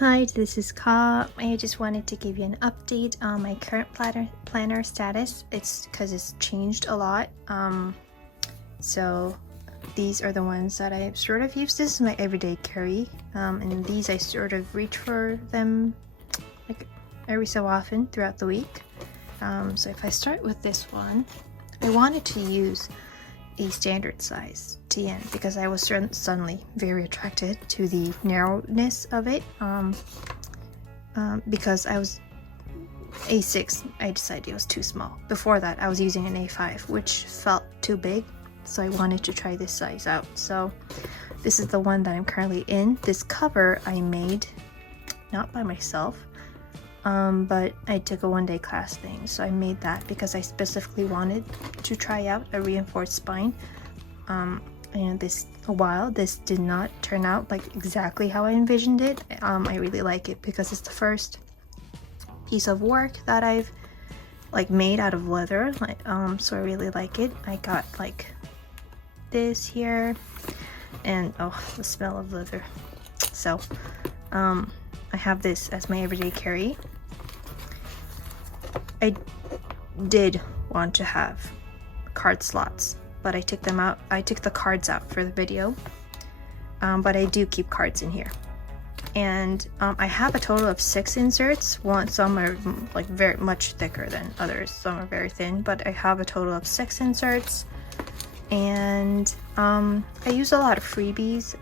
Hi, this is Ka. I just wanted to give you an update on my current planner status. It's because it's changed a lot. So these are the ones that I sort of use. This is my everyday carry, and these I sort of reach for them like every so often throughout the week. So if I start with this one, I wanted to use a standard size TN because I was suddenly very attracted to the narrowness of it. Because I was A6, I decided it was too small. Before that, I was using an A5, which felt too big, so I wanted to try this size out. So this is the one that I'm currently in. This cover I made not by myself, but I took a one-day class thing, so I made that because I specifically wanted to try out a reinforced spine. And this did not turn out like exactly how I envisioned it. I really like it because it's the first piece of work that I've like made out of leather, so I really like it. I got like this here, and oh, the smell of leather. So I have this as my everyday carry. I did want to have card slots, but I took them out. I took the cards out for the video, but I do keep cards in here. And I have a total of 6 inserts. Some are like very much thicker than others, some are very thin, but I have a total of 6 inserts. And I use a lot of freebies,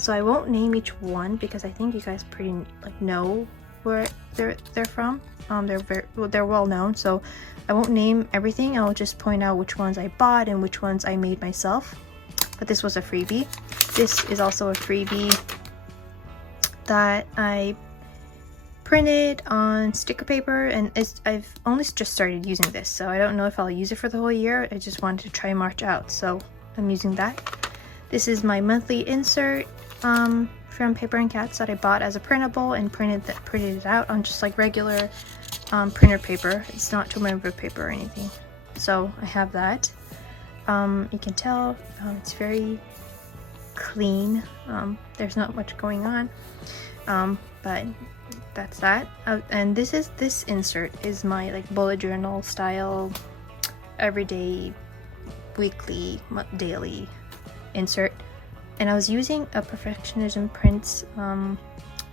so I won't name each one because I think you guys pretty like know where they're from. They're well known, so I won't name everything. I'll just point out which ones I bought and which ones I made myself. But this was a freebie. This is also a freebie that I printed on sticker paper, and I've only just started using this, so I don't know if I'll use it for the whole year. I just wanted to try March out, so I'm using that. This is my monthly insert from Paper and Cats that I bought as a printable and printed it out on just like regular printer paper. It's not toilet paper or anything, so I have that. You can tell it's very clean. There's not much going on, but that's that. And this insert is my like bullet journal style everyday, weekly, daily insert, and I was using a Perfectionism Prints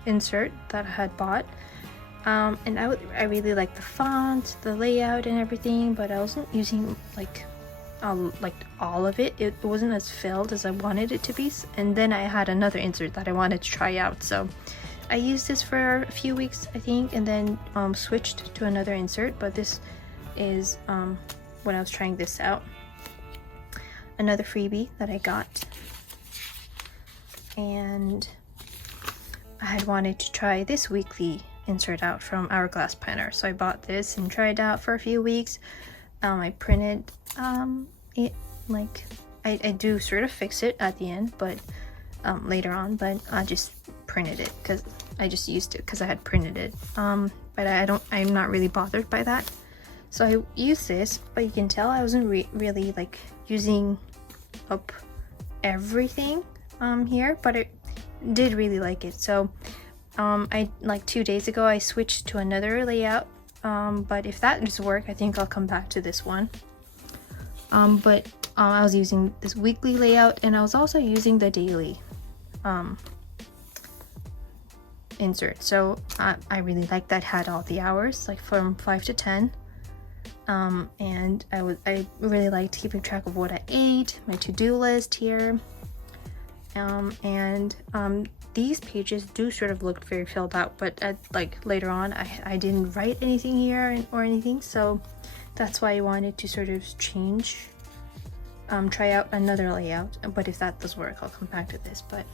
insert that I had bought, and I really like the font, the layout, and everything, but I wasn't using like all of it. It wasn't as filled as I wanted it to be, and then I had another insert that I wanted to try out, so I used this for a few weeks, I think, and then switched to another insert. But this is when I was trying this out, another freebie that I got, and I had wanted to try this weekly insert out from Hourglass Planner, so I bought this and tried it out for a few weeks. I printed it, like I do sort of fix it at the end, but later on, but I just printed it because I just used it because I had printed it, but I'm not really bothered by that, so I used this. But you can tell I wasn't really like using up everything here, but I did really like it. So I like 2 days ago I switched to another layout, but if that doesn't work, I think I'll come back to this one. But I was using this weekly layout, and I was also using the daily insert. So I really liked that. Had all the hours, like from 5 to 10, and I really liked keeping track of what I ate, my to-do list here, and these pages do sort of look very filled out, but like later on I didn't write anything here or anything, so that's why I wanted to sort of change, try out another layout. But if that does work, I'll come back to this. But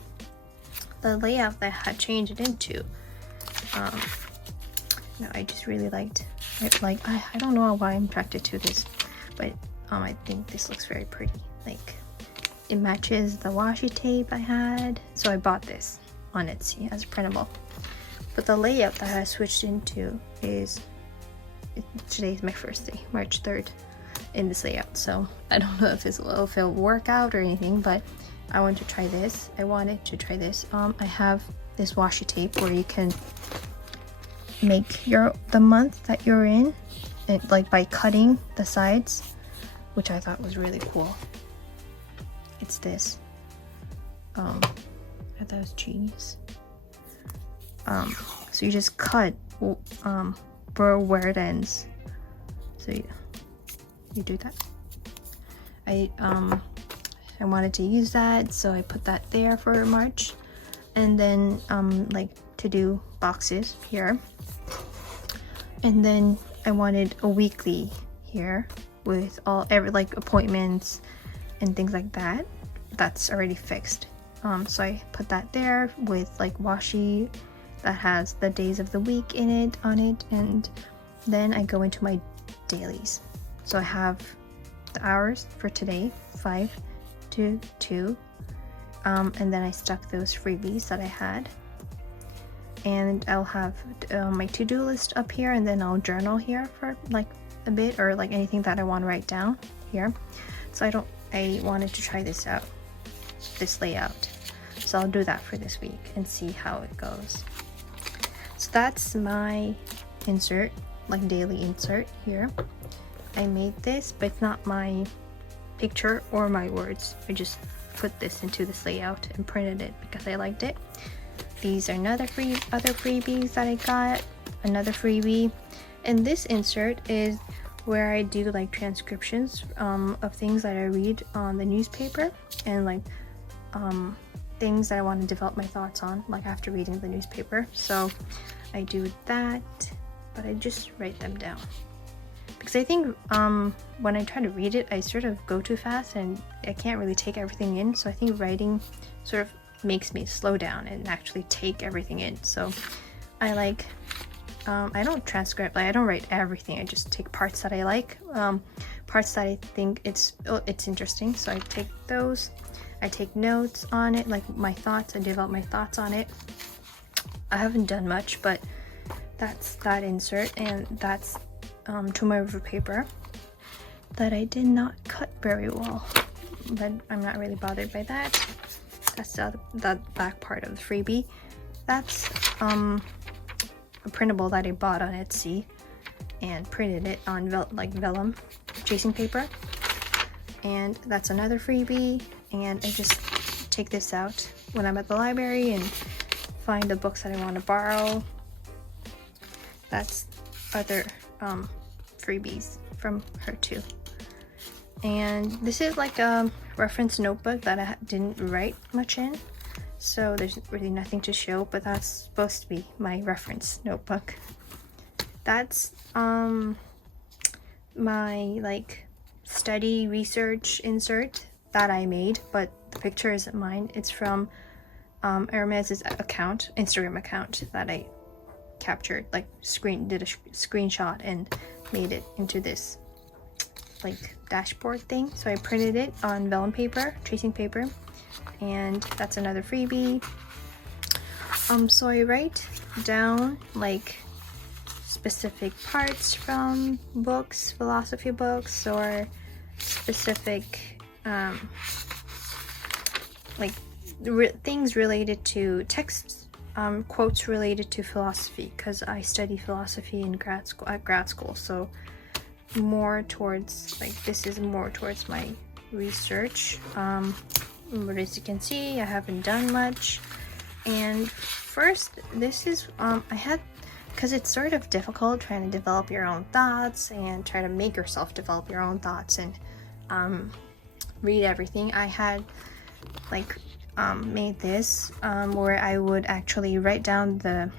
the layout that I had changed it into, I just really liked it. Like I don't know why I'm attracted to this, but I think this looks very pretty. Like it matches the washi tape I had, so I bought this on Etsy as a printable. But the layout that I switched into is, today is my first day, March 3rd, in this layout, so I don't know if it'll work out or anything, but I wanted to try this. I have this washi tape where you can make the month that you're in, like by cutting the sides, which I thought was really cool. It's this. I thought it was genius. So you just cut where it ends. So you do that. I wanted to use that, so I put that there for March, and then like to do boxes here, and then I wanted a weekly here with like appointments and things like that. That's already fixed. So I put that there with like washi that has the days of the week on it, and then I go into my dailies. So I have the hours for today, 5 to 2, and then I stuck those freebies that I had, and I'll have my to-do list up here, and then I'll journal here for like a bit, or like anything that I want to write down here. So I wanted to try this out, this layout, so I'll do that for this week and see how it goes. So that's my insert, like daily insert here. I made this, but it's not my picture or my words. I just put this into this layout and printed it because I liked it. These are other freebies that I got. Another freebie, and this insert is where I do like transcriptions of things that I read on the newspaper, and like things that I want to develop my thoughts on, like after reading the newspaper. So I do that, but I just write them down because I think when I try to read it, I sort of go too fast and I can't really take everything in. So I think writing sort of makes me slow down and actually take everything in. So I like I don't transcribe, like I don't write everything. I just take parts that I like, parts that I think it's interesting. So I take those, I take notes on it, like my thoughts. I develop my thoughts on it. I haven't done much, but that's that insert, and that's tomorrow paper that I did not cut very well, but I'm not really bothered by that. That's the back part of the freebie. That's a printable that I bought on Etsy and printed it on vellum tracing paper, and that's another freebie. And I just take this out when I'm at the library and find the books that I want to borrow. That's other freebies from her too. And this is like a reference notebook that I didn't write much in, so there's really nothing to show, but that's supposed to be my reference notebook. That's my like study research insert that I made, but the picture isn't mine. It's from Hermes's Instagram account that I captured, like did a screenshot and made it into this like dashboard thing. So I printed it on vellum paper, tracing paper, and that's another freebie. So I write down like specific parts from books, philosophy books, or specific like things related to texts, quotes related to philosophy, because I study philosophy in grad school. So more towards like, this is more towards my research. But as you can see, I haven't done much. And first, this is because it's sort of difficult trying to develop your own thoughts and try to make yourself develop your own thoughts and read everything. I had like made this where I would actually write down the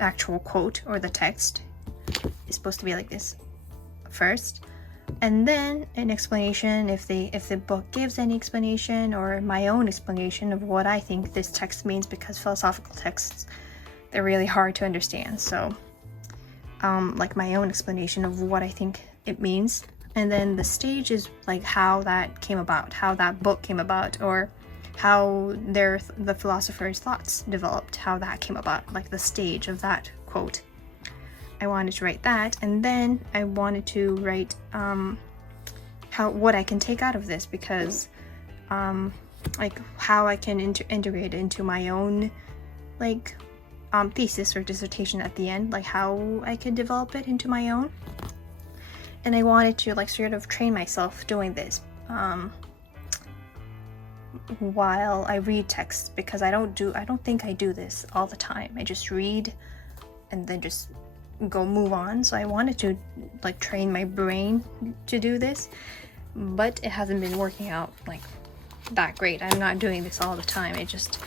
actual quote or the text. It's supposed to be like this first, and then an explanation if the book gives any explanation, or my own explanation of what I think this text means, because philosophical texts, they're really hard to understand. So like my own explanation of what I think it means, and then the stage is like how that came about, how that book came about, or how the philosopher's thoughts developed, how that came about, like the stage of that quote. I wanted to write that, and then I wanted to write what I can take out of this, because like how I can integrate it into my own like thesis or dissertation at the end, like how I could develop it into my own. And I wanted to like sort of train myself doing this while I read text, because I don't think I do this all the time. I just read and then just move on. So I wanted to like train my brain to do this, but it hasn't been working out like that great. I'm not doing this all the time. I just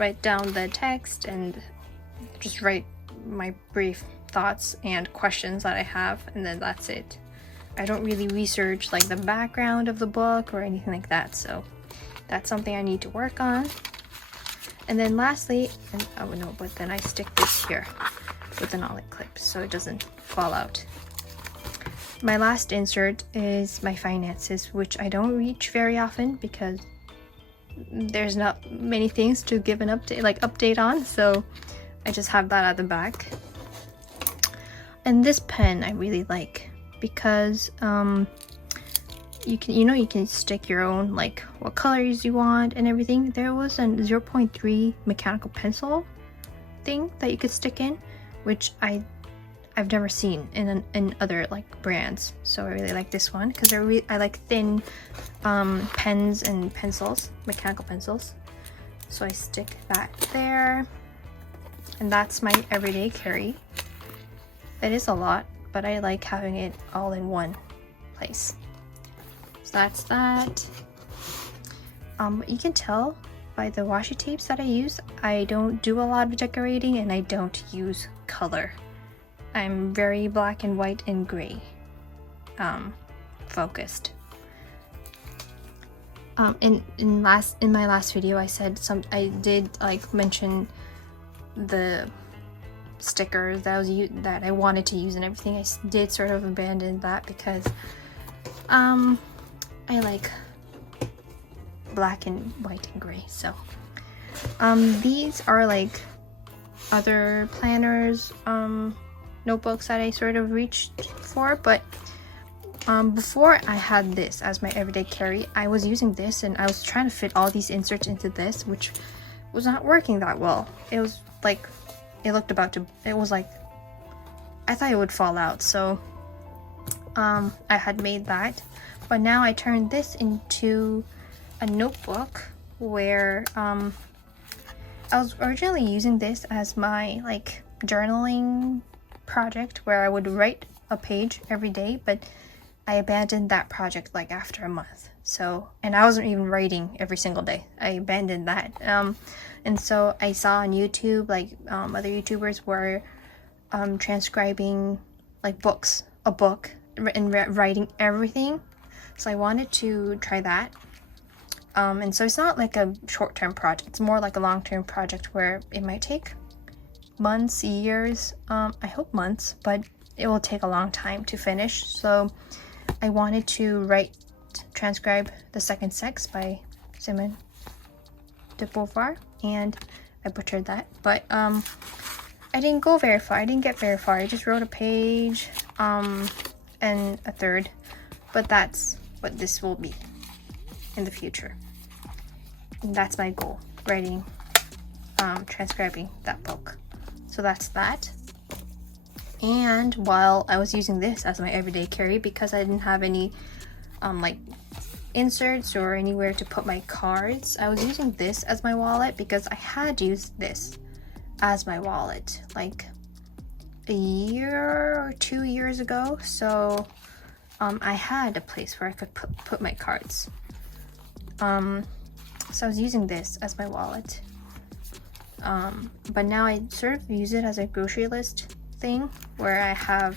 write down the text and just write my brief thoughts and questions that I have, and then that's it. I don't really research like the background of the book or anything like that, so that's something I need to work on. And then lastly, and oh no, but then I stick this here with an eyelet clip so it doesn't fall out. My last insert is my finances, which I don't reach very often because there's not many things to give an update on, so I just have that at the back. And this pen I really like because you can stick your own like what colors you want and everything. There was a 0.3 mechanical pencil thing that you could stick in, which I've never seen in other like brands, so I really like this one because I like thin pens and pencils, mechanical pencils. So I stick that there, and that's my everyday carry. It is a lot, but I like having it all in one place. So that's that. You can tell by the washi tapes that I use, I don't do a lot of decorating and I don't use color. I'm very black and white and gray focused. In my last video, I did like mention the stickers that I wanted to use and everything. I did sort of abandon that because I like black and white and gray. So these are like other planners, notebooks that I sort of reached for, but before I had this as my everyday carry, I was using this and I was trying to fit all these inserts into this, which was not working that well. It was like it was like I thought it would fall out, so I had made that, but now I turned this into a notebook where I was originally using this as my like journaling project where I would write a page every day, but I abandoned that project like after a month. So, and I wasn't even writing every single day. I abandoned that. And so I saw on YouTube like other YouTubers were transcribing like a book and writing everything. So I wanted to try that. And so it's not like a short-term project. It's more like a long-term project where it might take months, years. I hope months, but it will take a long time to finish. So I wanted to transcribe The Second Sex by Simone de Beauvoir, and I butchered that, but I didn't go very far. I didn't get very far. I just wrote a page and a third, but that's what this will be in the future. And that's my goal, transcribing that book. So that's that. And while I was using this as my everyday carry, because I didn't have any like inserts or anywhere to put my cards, I was using this as my wallet because I had used this as my wallet like a year or 2 years ago. So I had a place where I could put my cards. So I was using this as my wallet. But now I sort of use it as a grocery list thing where I have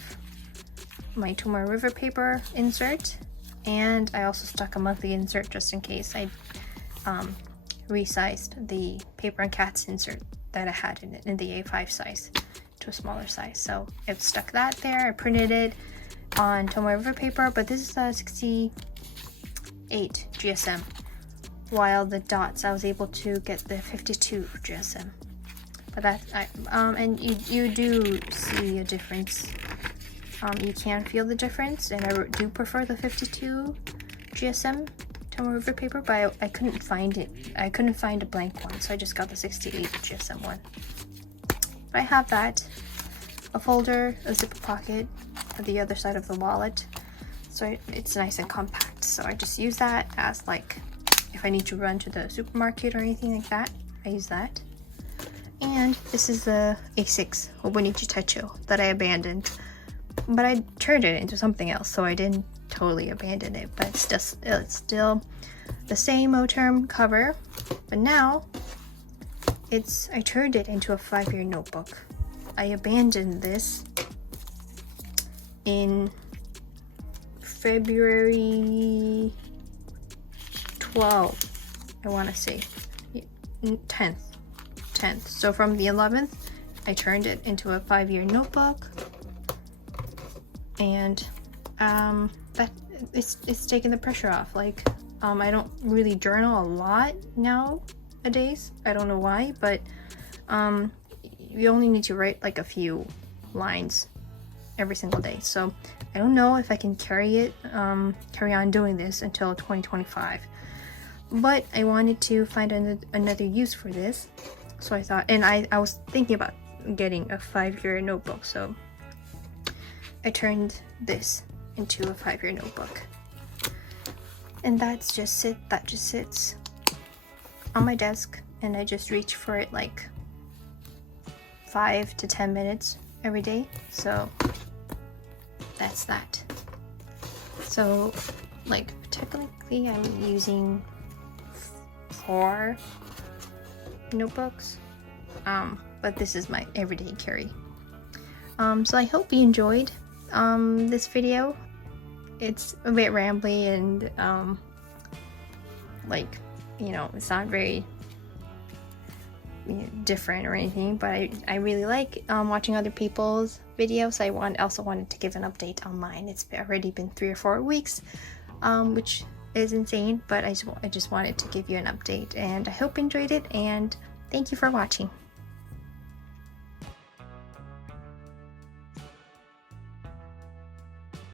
my Tomoe River paper insert, and I also stuck a monthly insert just in case. I resized the paper and cats insert that I had in the A5 size to a smaller size, so I stuck that there. I printed it on Tomoe River paper, but this is a 68 GSM, while the dots I was able to get the 52 GSM. But that and you do see a difference. You can feel the difference, and I do prefer the 52 GSM Tomoe River paper, but I couldn't find it. I couldn't find a blank one, so I just got the 68 GSM one. I have that, a folder, a zipper pocket at the other side of the wallet, so it's nice and compact. So I just use that as like if I need to run to the supermarket or anything like that, I use that. And this is the A6 Hobonichi Techo that I abandoned, but I turned it into something else, so I didn't totally abandon it. But it's still the same O-term cover, but now I turned it into a 5-year notebook. I abandoned this in February 12th, I want to say 10th. So from the 11th, I turned it into a 5-year notebook, and that it's taking the pressure off. Like I don't really journal a lot nowadays. I don't know why, but you only need to write like a few lines every single day. So I don't know if I can carry on doing this until 2025. But I wanted to find another use for this. So I thought, and I was thinking about getting a 5-year notebook. So I turned this into a 5-year notebook. And that just sits on my desk, and I just reach for it like 5 to 10 minutes every day. So that's that. So like technically I'm using 4 notebooks, but this is my everyday carry. So I hope you enjoyed this video. It's a bit rambly and like, you know, it's not very different or anything, but I really like watching other people's videos. I also wanted to give an update on mine. It's already been 3 or 4 weeks, which is insane, but I just wanted to give you an update, and I hope you enjoyed it, and thank you for watching.